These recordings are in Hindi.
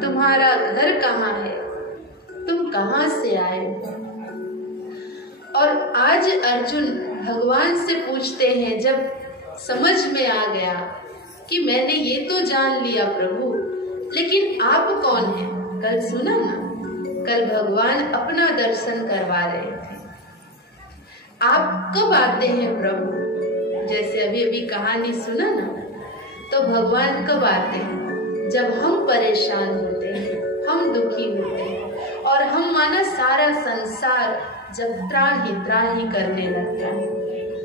तुम्हारा घर कहाँ है, तुम कहाँ से आए हो। और आज अर्जुन भगवान से पूछते हैं, जब समझ में आ गया कि मैंने ये तो जान लिया प्रभु, लेकिन आप कौन हैं। कल सुना ना, कल भगवान अपना दर्शन करवा रहे थे। आप कब आते हैं प्रभु, जैसे अभी अभी कहानी सुना ना, तो भगवान कब आते हैं, जब हम परेशान होते हैं, हम दुखी होते हैं, और हम माना सारा संसार जब त्राही करने लगता है,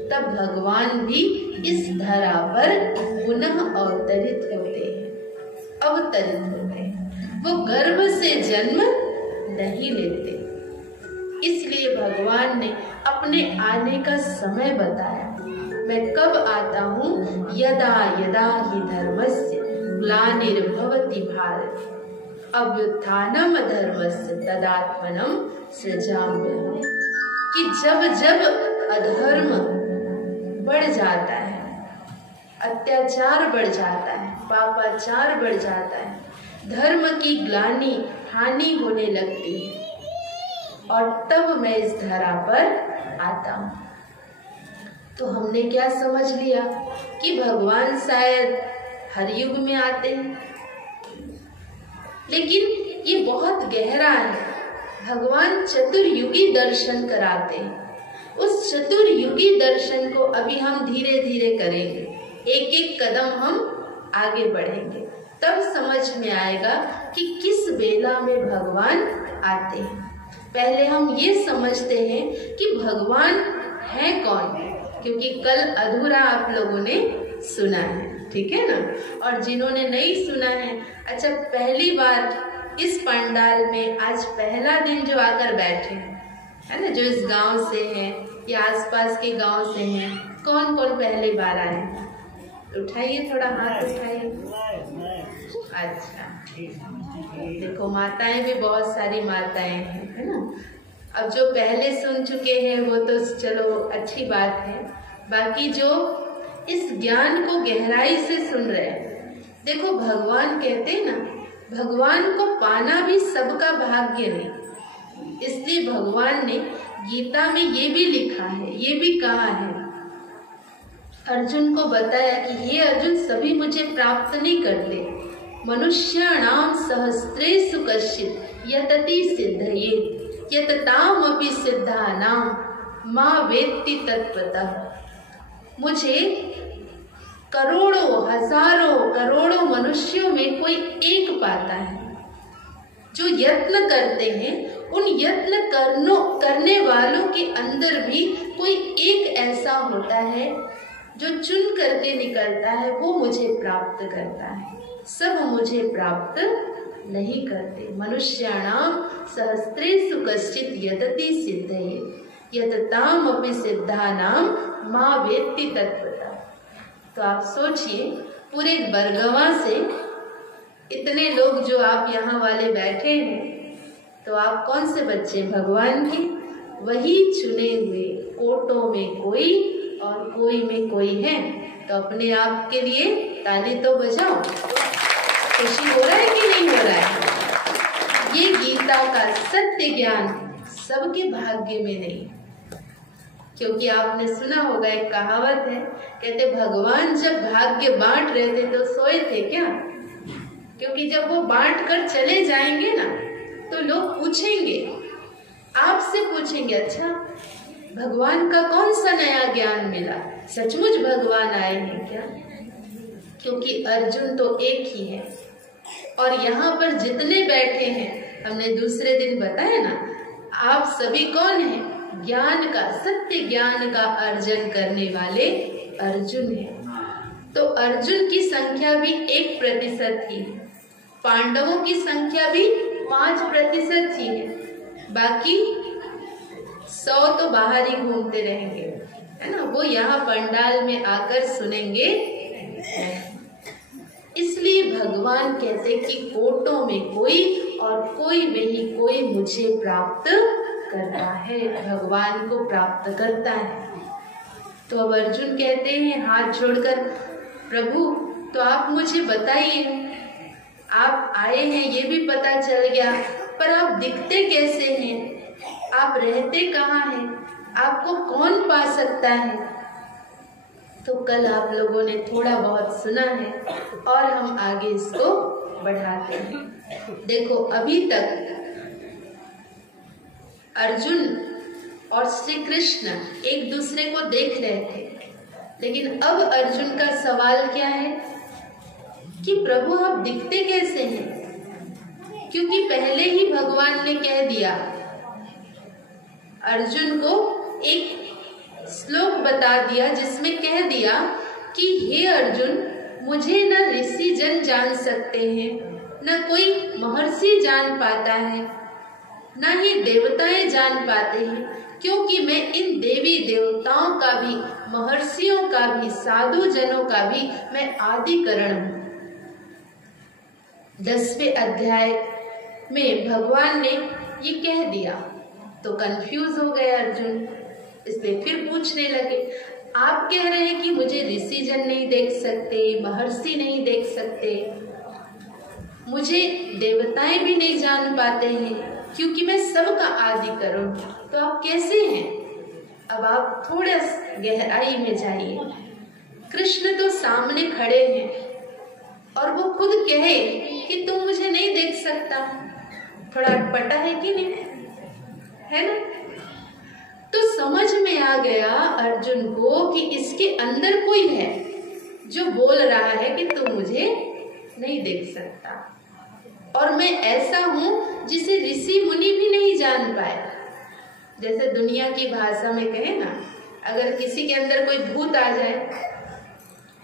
तब भगवान भी इस धरा पर पुनः अवतरित होते हैं। वो गर्भ से जन्म नहीं लेते। इसलिए भगवान ने अपने आने का समय बताया। मैं कब आता हूँ, यदा यदा हि धर्मस्य ग्लानिर्भवति भारत अभ्युत्थानम धर्मस्य तदात्मनम सृजाम्यहम्। कि जब जब अधर्म बढ़ जाता है, अत्याचार बढ़ जाता है, पापाचार बढ़ जाता है, धर्म की ग्लानि हानि होने लगती है, और तब मैं इस धरा पर आता हूँ। तो हमने क्या समझ लिया कि भगवान शायद हर युग में आते हैं, लेकिन ये बहुत गहरा है। भगवान चतुर्युगी दर्शन कराते हैं। उस चतुर्युगी दर्शन को अभी हम धीरे धीरे करेंगे, एक एक कदम हम आगे बढ़ेंगे, तब समझ में आएगा कि किस बेला में भगवान आते हैं। पहले हम ये समझते हैं कि भगवान है कौन, क्योंकि कल अधूरा आप लोगों ने सुना है, ठीक है ना। और जिन्होंने नहीं सुना है, अच्छा पहली बार इस पंडाल में आज पहला दिन जो आकर बैठे है ना, जो इस गांव से हैं या आसपास के गांव से हैं, कौन कौन पहली बार आए हैं, उठाइए थोड़ा हाथ उठाइए। अच्छा, देखो माताएं भी बहुत सारी माताएं हैं, है ना। अब जो पहले सुन चुके हैं वो तो चलो अच्छी बात है, बाकी जो इस ज्ञान को गहराई से सुन रहे हैं, देखो भगवान कहते हैं ना, भगवान को पाना भी सबका भाग्य नहीं। इसलिए भगवान ने गीता में ये भी लिखा है, ये भी कहा है, अर्जुन को बताया कि हे अर्जुन, सभी मुझे प्राप्त नहीं करते। मनुष्याणाम सहस्रेषु कश्चित् यतति सिद्धये यततामपि सिद्धानां मा वेत्ति तत्त्वतः। मुझे करोड़ों हजारों करोड़ों मनुष्यों में कोई एक पाता है। जो यत्न करते हैं, उन यत्न करने वालों के अंदर भी कोई एक ऐसा होता है जो चुन करके निकलता है, वो मुझे प्राप्त करता है। सब मुझे प्राप्त नहीं करते। मनुष्याणाम सहस्रेषु कश्चित् यतति सिद्धये यततामपि सिद्धानां मा वेत्ति तत्त्वतः। तो आप सोचिए, पूरे बरगवा से इतने लोग जो आप यहाँ वाले बैठे हैं, तो आप कौन से बच्चे भगवान के? वही चुने हुए, कोटों में कोई और कोई में कोई है। तो अपने आप के लिए ताली तो बजाओ। खुशी हो रहा है कि नहीं हो रहा है? ये गीता का सत्य ज्ञान सबके भाग्य में नहीं, क्योंकि आपने सुना होगा एक कहावत है, कहते भगवान जब भाग्य बांट रहे थे तो सोए थे क्या? क्योंकि जब वो बांट कर चले जाएंगे ना, तो लोग पूछेंगे, आपसे पूछेंगे, अच्छा भगवान का कौन सा नया ज्ञान मिला, सचमुच भगवान आए हैं क्या? क्योंकि अर्जुन तो एक ही है, और यहाँ पर जितने बैठे हैं, हमने दूसरे दिन बताया ना, आप सभी कौन हैं? ज्ञान का, सत्य ज्ञान का अर्जन करने वाले अर्जुन हैं। तो अर्जुन की संख्या भी 1% थी, पांडवों की संख्या भी 5% थी, बाकी 100 तो बाहर ही घूमते रहेंगे, है ना। वो यहाँ पंडाल में आकर सुनेंगे। इसलिए भगवान कहते कि कोटों में कोई और कोई में ही कोई मुझे प्राप्त करता है, भगवान को प्राप्त करता है। तो अब अर्जुन कहते हैं हाथ जोड़कर, प्रभु तो आप मुझे बताइए, आप आए हैं ये भी पता चल गया, पर आप दिखते कैसे हैं, आप रहते कहाँ हैं, आपको कौन पा सकता है। तो कल आप लोगों ने थोड़ा बहुत सुना है और हम आगे इसको बढ़ाते हैं। देखो अभी तक अर्जुन और श्री कृष्ण एक दूसरे को देख रहे थे, लेकिन अब अर्जुन का सवाल क्या है कि प्रभु आप दिखते कैसे हैं, क्योंकि पहले ही भगवान ने कह दिया, अर्जुन को एक श्लोक बता दिया जिसमें कह दिया कि हे अर्जुन, मुझे न ऋषि जन जान सकते हैं, न कोई महर्षि जान पाता है, न ही देवताएं जान पाते हैं, क्योंकि मैं इन देवी देवताओं का भी, महर्षियों का भी, साधु जनों का भी मैं आदिकरण हूँ। 10वें अध्याय में भगवान ने ये कह दिया तो कंफ्यूज हो गए अर्जुन, इसलिए फिर पूछने लगे, आप कह रहे हैं कि मुझे ऋषि जन नहीं देख सकते, महर्षि नहीं देख सकते, मुझे देवताएं भी नहीं जान पाते हैं क्योंकि मैं सबका आदि करूं, तो आप कैसे हैं। अब आप थोड़ा गहराई में जाइए। कृष्ण तो सामने खड़े हैं और वो खुद कहे कि तुम मुझे नहीं देख सकता, थोड़ा अटपटा है कि नहीं, है ना। तो समझ में आ गया अर्जुन को कि इसके अंदर कोई है जो बोल रहा है कि तुम मुझे नहीं देख सकता, और मैं ऐसा हूं जिसे ऋषि मुनि भी नहीं जान पाए। जैसे दुनिया की भाषा में कहे ना, अगर किसी के अंदर कोई भूत आ जाए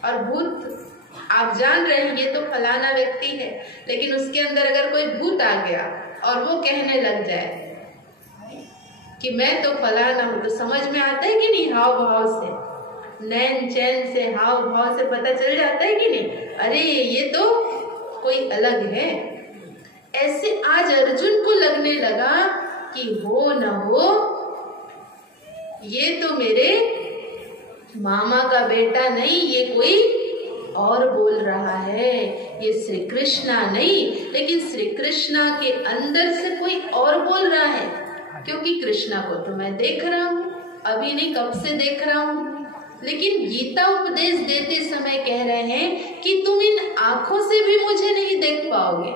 और भूत आप जान रहे हैं ये तो फलाना व्यक्ति है, लेकिन उसके अंदर अगर कोई भूत आ गया और वो कहने लग जाए कि मैं तो फलाना हूं, तो समझ में आता है कि नहीं, हाव भाव से, नैन चैन से, हाव भाव से पता चल जाता है कि नहीं, अरे ये तो कोई अलग है। ऐसे आज अर्जुन को लगने लगा कि हो न हो ये तो मेरे मामा का बेटा नहीं, ये कोई और बोल रहा है, ये श्री कृष्णा नहीं, लेकिन श्री कृष्णा के अंदर से कोई और बोल रहा है, क्योंकि कृष्णा को तो मैं देख रहा हूं, अभी नहीं कब से देख रहा हूं। लेकिन गीता उपदेश देते समय कह रहे हैं कि तुम इन आंखों से भी मुझे नहीं देख पाओगे,